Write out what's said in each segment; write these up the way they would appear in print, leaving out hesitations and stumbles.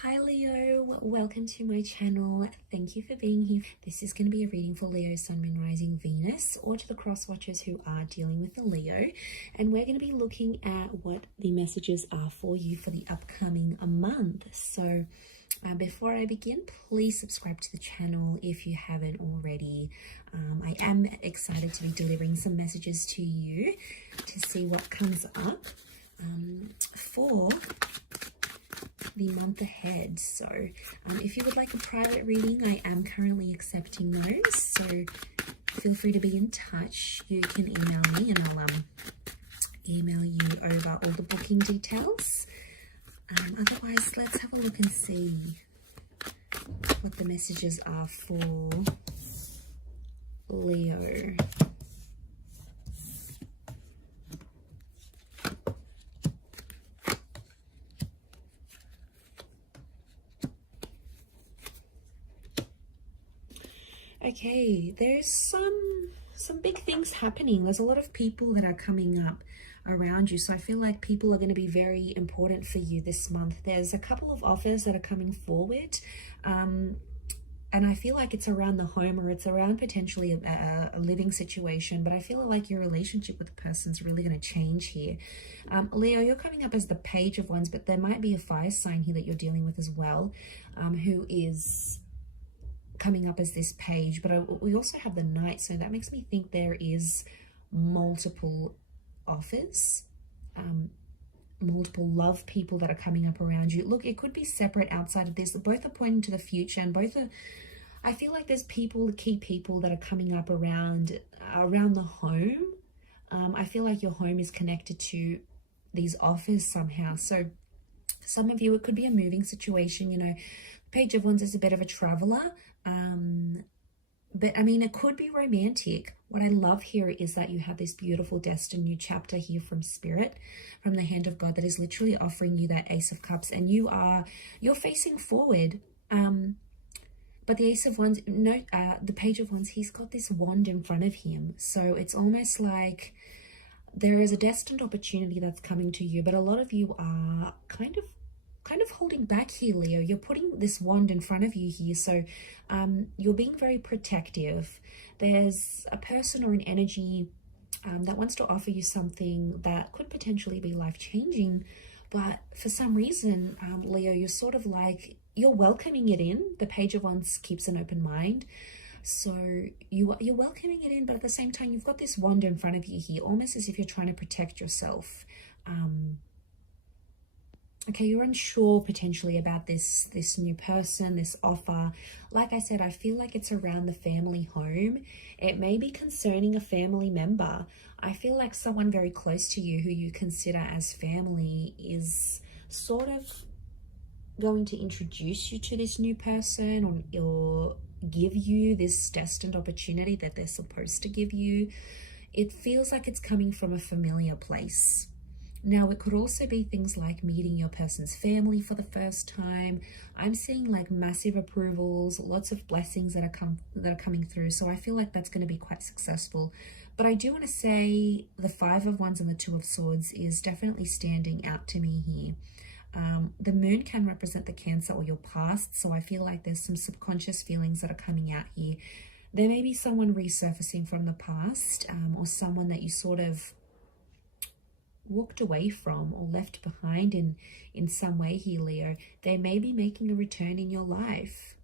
Hi Leo, welcome to my channel. Thank you for being here. This is going to be a reading for Leo, Sun, Moon, Rising, Venus, or to the cross watchers who are dealing with the Leo. And we're going to be looking at what the messages are for you for the upcoming month. So before I begin, please subscribe to the channel if you haven't already. I am excited to be delivering some messages to you to see what comes up for the month ahead. So if you would like a private reading, I am currently accepting those, so feel free to be in touch. You can email me and I'll email you over all the booking details. Otherwise, let's have a look and see what the messages are for Leo. Okay, there's some big things happening. There's a lot of people that are coming up around you, so I feel like people are going to be very important for you this month. There's a couple of offers that are coming forward, and I feel like it's around the home, or it's around potentially a living situation, but I feel like your relationship with the person's really going to change here. Leo, you're coming up as the Page of Wands, but there might be a fire sign here that you're dealing with as well, who is coming up as this page, but we also have the Knight, so that makes me think there is multiple offers, multiple love people that are coming up around you. Look, it could be separate outside of this. Both are pointing to the future, and both are, I feel like there's key people that are coming up around the home. I feel like your home is connected to these offers somehow. So some of you, it could be a moving situation. You know, Page of Wands is a bit of a traveler. But I mean, it could be romantic. What I love here is that you have this beautiful destined new chapter here from Spirit, from the hand of God, that is literally offering you that Ace of Cups, and you're facing forward. But the Ace of Wands, the Page of Wands, he's got this wand in front of him. So it's almost like there is a destined opportunity that's coming to you, but a lot of you are kind of holding back here, Leo. You're putting this wand in front of you here, so you're being very protective. There's a person or an energy that wants to offer you something that could potentially be life-changing, but for some reason, Leo, you're sort of like, you're welcoming it in. The Page of Wands keeps an open mind, so you're welcoming it in, but at the same time, you've got this wand in front of you here, almost as if you're trying to protect yourself. Okay, you're unsure potentially about this new person, this offer. Like I said, I feel like it's around the family home. It may be concerning a family member. I feel like someone very close to you who you consider as family is sort of going to introduce you to this new person, or give you this destined opportunity that they're supposed to give you. It feels like it's coming from a familiar place. Now, it could also be things like meeting your person's family for the first time. I'm seeing like massive approvals, lots of blessings that are coming through. So I feel like that's going to be quite successful. But I do want to say the Five of Wands and the Two of Swords is definitely standing out to me here. The Moon can represent the Cancer or your past. So I feel like there's some subconscious feelings that are coming out here. There may be someone resurfacing from the past, or someone that you sort of walked away from or left behind in some way here, Leo. They may be making a return in your life.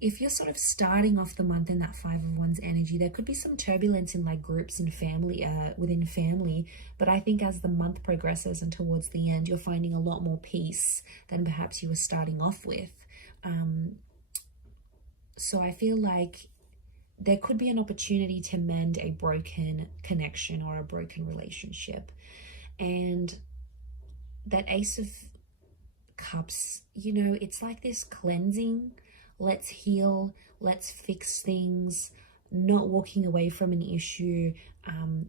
If you're sort of starting off the month in that Five of Wands energy, there could be some turbulence in like groups and family, within family, but I think as the month progresses and towards the end, you're finding a lot more peace than perhaps you were starting off with. So I feel like there could be an opportunity to mend a broken connection or a broken relationship. And that Ace of Cups, you know, it's like this cleansing. Let's heal, let's fix things, not walking away from an issue.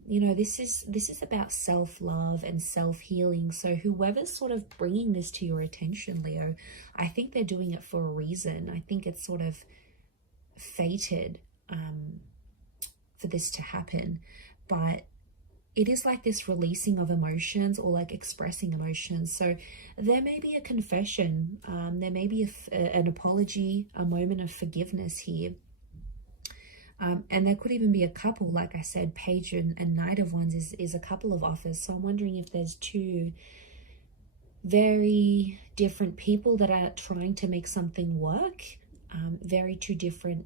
You know, this is about self-love and self-healing. So whoever's sort of bringing this to your attention, Leo, I think they're doing it for a reason. I think it's sort of fated for this to happen, but it is like this releasing of emotions or like expressing emotions. So there may be a confession, there may be an apology, a moment of forgiveness here. And there could even be a couple, like I said, Page and Knight of Wands is a couple of offers. So I'm wondering if there's two very different people that are trying to make something work, very different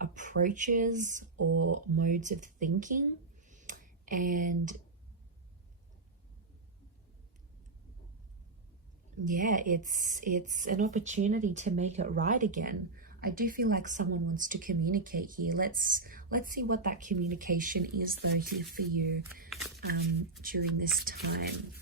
approaches or modes of thinking. And yeah, it's an opportunity to make it right again. I do feel like someone wants to communicate here. Let's see what that communication is though here for you during this time.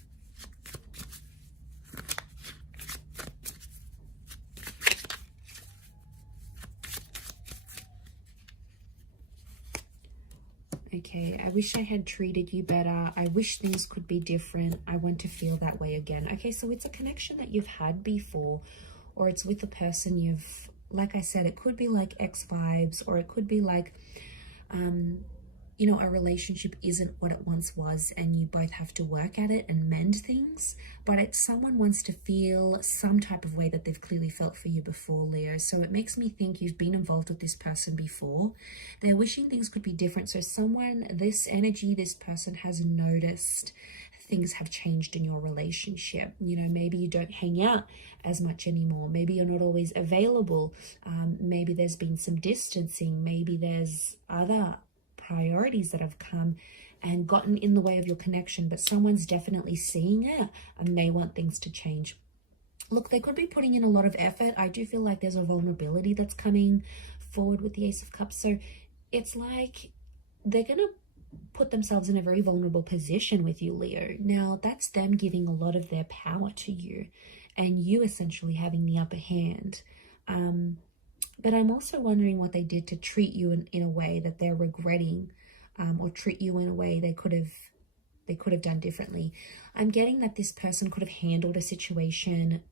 Okay, I wish I had treated you better. I wish things could be different. I want to feel that way again. Okay, so it's a connection that you've had before, or it's with a person you've, like I said, it could be like ex vibes, or it could be like, you know, a relationship isn't what it once was and you both have to work at it and mend things, but it's someone wants to feel some type of way that they've clearly felt for you before, Leo. So it makes me think you've been involved with this person before. They're wishing things could be different. So someone, this energy, this person has noticed things have changed in your relationship. You know, maybe you don't hang out as much anymore. Maybe you're not always available. Maybe there's been some distancing. Maybe there's other priorities that have come and gotten in the way of your connection, but someone's definitely seeing it and they want things to change. Look, they could be putting in a lot of effort. I do feel like there's a vulnerability that's coming forward with the Ace of Cups. So it's like they're going to put themselves in a very vulnerable position with you, Leo. Now, that's them giving a lot of their power to you and you essentially having the upper hand. But I'm also wondering what they did to treat you in a way that they're regretting, or treat you in a way they could have done differently. I'm getting that this person could have handled a situation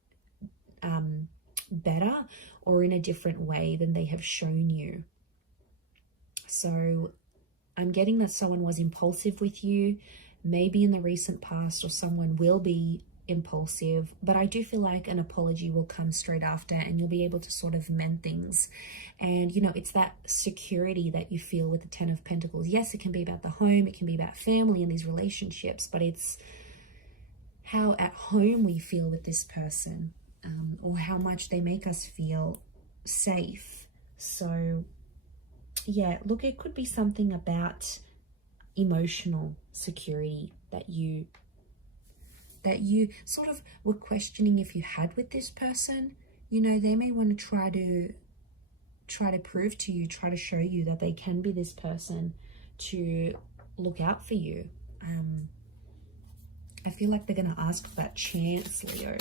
better or in a different way than they have shown you. So I'm getting that someone was impulsive with you, maybe in the recent past, or someone will be impulsive, but I do feel like an apology will come straight after and you'll be able to sort of mend things. And you know, it's that security that you feel with the Ten of Pentacles. Yes, it can be about the home, it can be about family and these relationships, but it's how at home we feel with this person, or how much they make us feel safe. So yeah, look, it could be something about emotional security that you sort of were questioning if you had with this person. You know, they may want to try to prove to you, try to show you that they can be this person to look out for you. I feel like they're going to ask for that chance, Leo,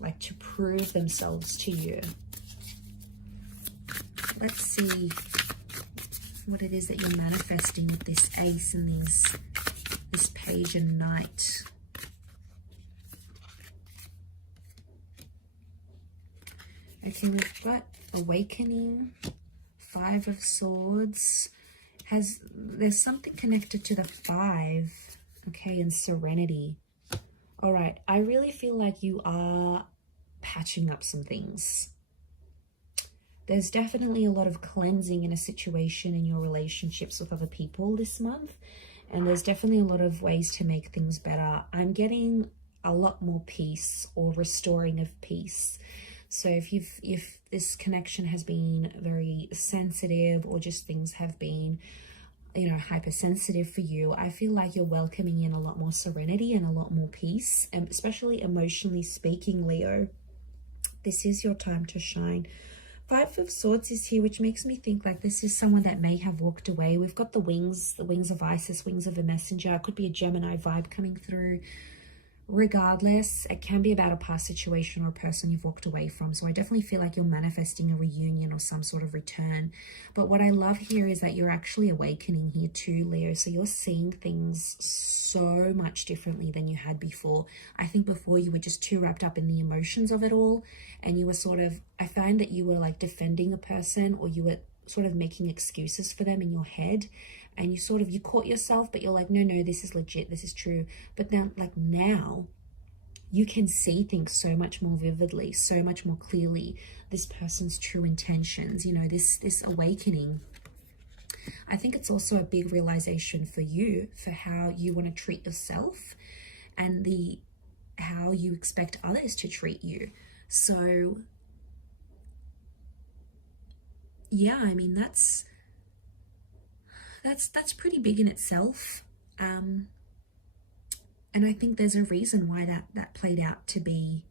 like to prove themselves to you. Let's see what it is that you're manifesting with this Ace and this Page and Knight. Okay, we've got Awakening, Five of Swords. There's something connected to the Five, okay, and Serenity. All right, I really feel like you are patching up some things. There's definitely a lot of cleansing in a situation in your relationships with other people this month, and there's definitely a lot of ways to make things better. I'm getting a lot more peace or restoring of peace. So if this connection has been very sensitive, or just things have been, you know, hypersensitive for you, I feel like you're welcoming in a lot more serenity and a lot more peace, and especially emotionally speaking, Leo. This is your time to shine. Five of Swords is here, which makes me think like this is someone that may have walked away. We've got the wings of Isis, wings of a messenger. It could be a Gemini vibe coming through. Regardless, it can be about a past situation or a person you've walked away from. So I definitely feel like you're manifesting a reunion or some sort of return. But what I love here is that you're actually awakening here too, Leo. So you're seeing things so much differently than you had before. I think before you were just too wrapped up in the emotions of it all. And you were sort of, I find that you were like defending a person, or you were sort of making excuses for them in your head. and you caught yourself, but you're like, no, this is legit, this is true. But now you can see things so much more vividly, so much more clearly, this person's true intentions, you know, this awakening. I think it's also a big realization for you, for how you want to treat yourself and how you expect others to treat you. So yeah, I mean, that's pretty big in itself. And I think there's a reason why that played out to be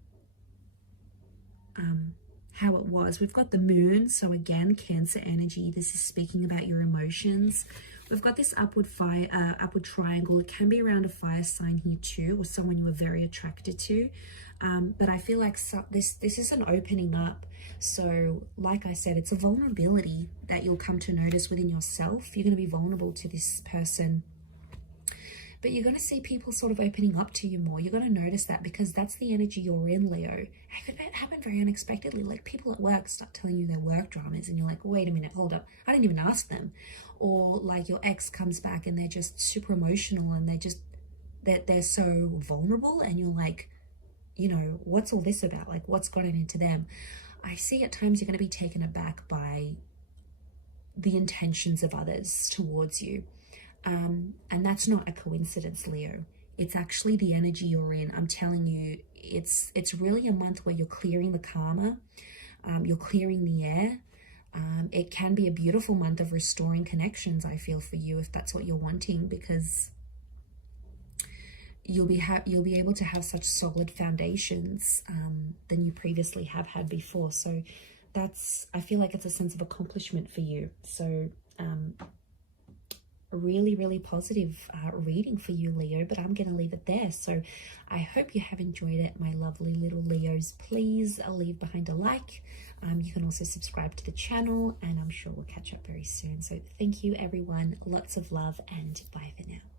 how it was. We've got the moon, so again, Cancer energy. This is speaking about your emotions. We've got this upward triangle. It can be around a fire sign here too, or someone you were very attracted to. But I feel like this is an opening up. So like I said, it's a vulnerability that you'll come to notice within yourself. You're going to be vulnerable to this person, but you're going to see people sort of opening up to you more. You're going to notice that, because that's the energy you're in, Leo. It happened very unexpectedly. Like, people at work start telling you their work dramas, and you're like, wait a minute, hold up, I didn't even ask them. Or like your ex comes back and they're just super emotional, and they're so vulnerable, and you're like, you know, what's all this about? Like, what's gotten into them? I see at times you're going to be taken aback by the intentions of others towards you. And that's not a coincidence, Leo. It's actually the energy you're in. I'm telling you, it's really a month where you're clearing the karma, you're clearing the air. It can be a beautiful month of restoring connections, I feel, for you, if that's what you're wanting, because you'll be able to have such solid foundations than you previously have had before. So I feel like it's a sense of accomplishment for you. So a really, really positive reading for you, Leo, but I'm going to leave it there. So I hope you have enjoyed it, my lovely little Leos. Please leave behind a like. You can also subscribe to the channel, and I'm sure we'll catch up very soon. So thank you, everyone. Lots of love, and bye for now.